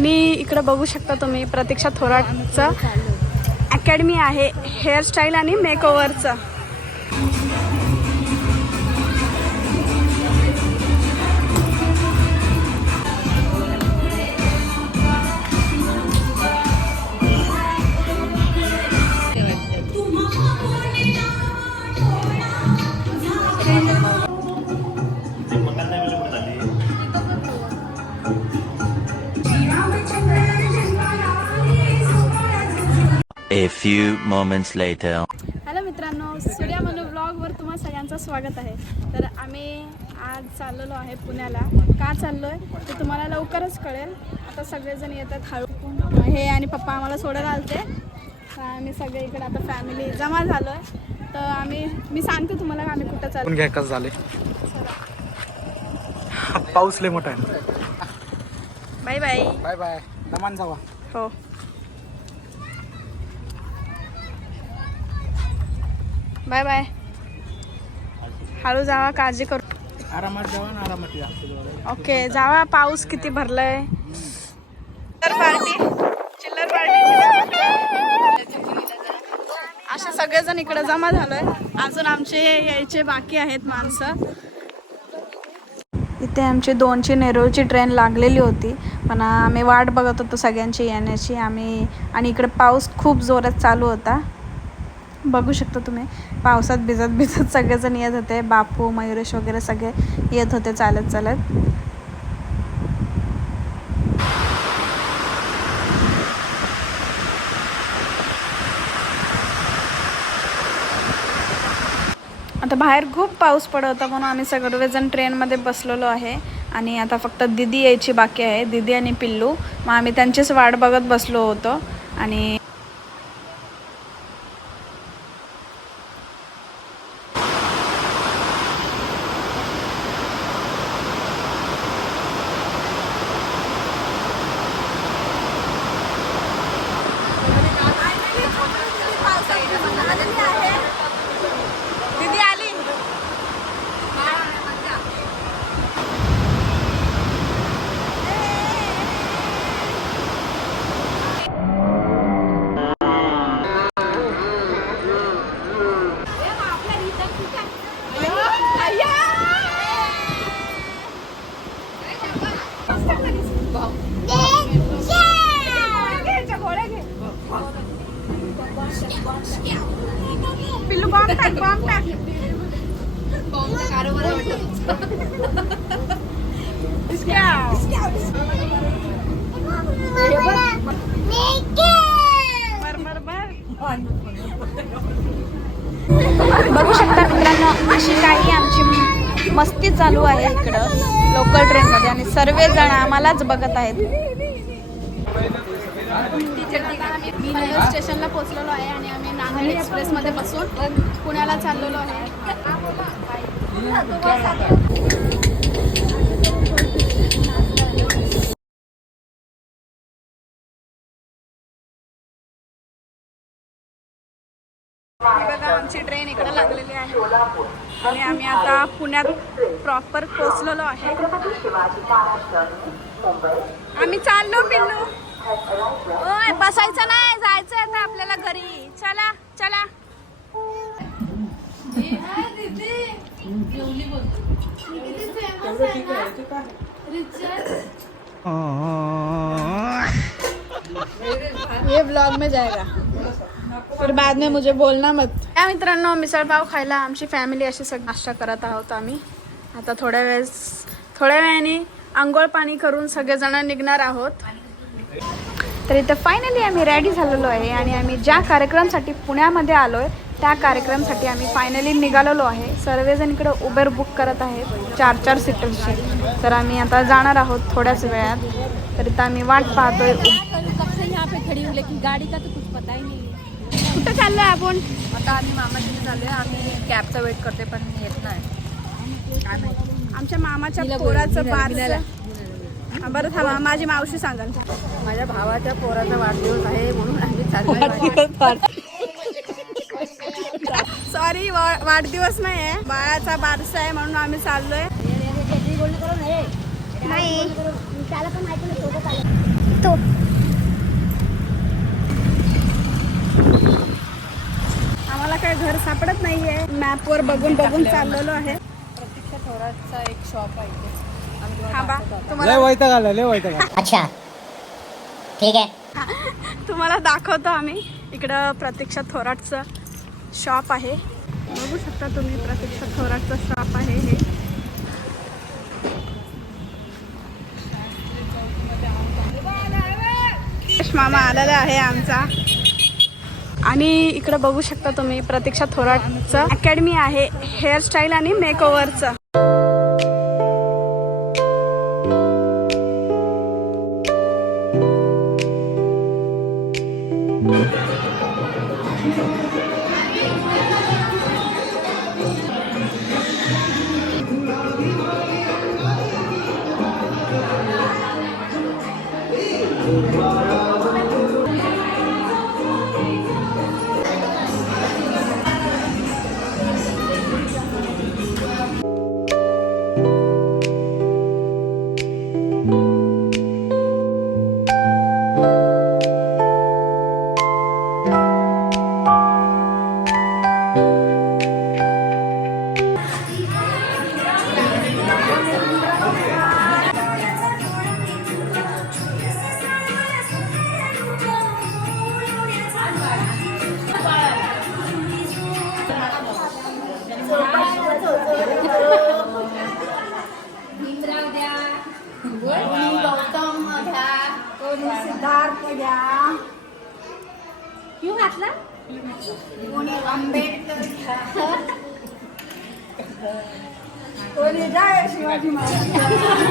आणि इकडं बघू शकता तुम्ही प्रतीक्षा थोराटचं अकॅडमी आहे हेअरस्टाईल आणि मेकओव्हरचं. A few moments later. Hello मित्रांनो सूर्या मनू ब्लॉगवर तुम्हा सगळ्यांचं स्वागत आहे. तर आम्ही आज चाललेलो आहे पुण्याला. का चाललो आहे ते तुम्हाला लवकरच कळेल. आता सगळेजण येतात हळू. हे आणि पप्पा आम्हाला सोडायला आलते. तर आम्ही सगळे इकडे आता फॅमिली जमा झालो आहे तर आम्ही मी सांगते तुम्हाला आम्ही कुठं चाललो घ्या कसं झाले पाऊस लय मोठा आहे. Bye bye. Bye bye. नमान जावा. हो. Bye bye. हळू जावा काळजी करू. आरामात जावा ना आरामात या. ओके जावा. पाऊस किती भरलाय? चिल्लर पार्टी. चिल्लर पार्टी. असे सगळेजण इकडे जमा झालोय. अजून आमचे यायचे बाकी आहेत माणसं. इथे आमची दोनची नेरूळची ट्रेन लागलेली होती पण आम्ही वाट बघत होतो सगळ्यांची येण्याची. आम्ही आणि इकडे पाऊस खूप जोरात चालू होता. बघू शकता तुम्ही. पावसात भिजत भिजत सगळेजण येत होते. बापू मयुरेश वगैरे सगळे येत होते चालत चालत. आता बाहेर खूप पाऊस पडत होता म्हणून आम्ही सगळेजण ट्रेनमध्ये बसलेलो आहे. आणि आता फक्त दिदी यायची बाकी आहे. दिदी आणि पिल्लू. मग आम्ही त्यांचीच वाट बघत बसलो होतो. आणि दिदी आली पिल्लू बॉम्ब टाक बॉम्ब टाक बर बर बर बघू शकता मित्रांनो अशी काही आमची मस्ती चालू आहे इकडं लोकल ट्रेनमध्ये आणि सर्वजण आम्हालाच बघत आहेत. मी नगर स्टेशनला पोहोचलेलो आहे आणि आम्ही नांदेड एक्सप्रेसमध्ये बसून पुण्याला चाललेलो आहे. बघा आमची ट्रेन इकडे लागलेली आहे. आणि आम्ही आता पुण्यात प्रॉपर पोचलेलो आहे. आम्ही चाललो पिल्लू. ओय बसायचं नाही जायचं आता आपल्याला घरी. चला चला. ये ब्लॉग में जाएगा। फिर बाद में मुझे बोलना मत। या मित्रांनो मिसळपाव खायला आमची फॅमिली अशी सग नाश्ता करत आहोत आम्ही. आता थोड्या वेळेस थोड्या वेळाने आंघोळ पाणी करून सगळेजण निघणार आहोत. तर इथं फायनली आम्ही रेडी झालेलो आहे आणि आम्ही ज्या कार्यक्रमासाठी पुण्यामध्ये आलो आहे त्या कार्यक्रमासाठी आम्ही फायनली निघालेलो आहे. सर्वजण इकडं उबेर बुक करत आहेत चार चार सीटरची तर आम्ही आता जाणार आहोत थोड्याच वेळात. तर इथं आम्ही वाट पाहतोय. कब से यहाँ पे खड़ी हूँ लेकिन गाड़ी का तो कुछ पता ही नहीं कुठं चाललोय आपण? आता आम्ही मामाची चालू आहे आम्ही कॅबचा वेट करते पण येत नाही. आमच्या मामाच्या पोराचं तिला- बार थांबा माझी मावशी सांगाल माझ्या भावाच्या पोराचा वाढदिवस आहे म्हणून आम्ही चाललो सॉरी वाढदिवस नाही आहे बाळाचा बारसा आहे म्हणून आम्ही चाललोय. नाही. तू. आम्हाला काय घर सापडत नाहीये. मॅपवर बघून बघून चाललेलो आहे. प्रतीक्षा थोरातचा एक शॉप आहे तुम्हाला हा वैताग आलं लय वैताग आलं. अच्छा. ठीक है तुम्हाला दाखवतो आम्ही. इकडं प्रतीक्षा थोराटचं शॉप आहे. बघू शकता तुम्ही प्रतीक्षा थोराटचं शॉप आहे हे. यश मामा आलेला आहे आमचा. आणि इकडं बघू शकता तुम्ही प्रतीक्षा थोराटचं अकॅडमी आहे. हेअरस्टाईल आणि मेकओव्हरचं घातला कोणी आंबेडकर कोणी जय शिवाजी महाराज.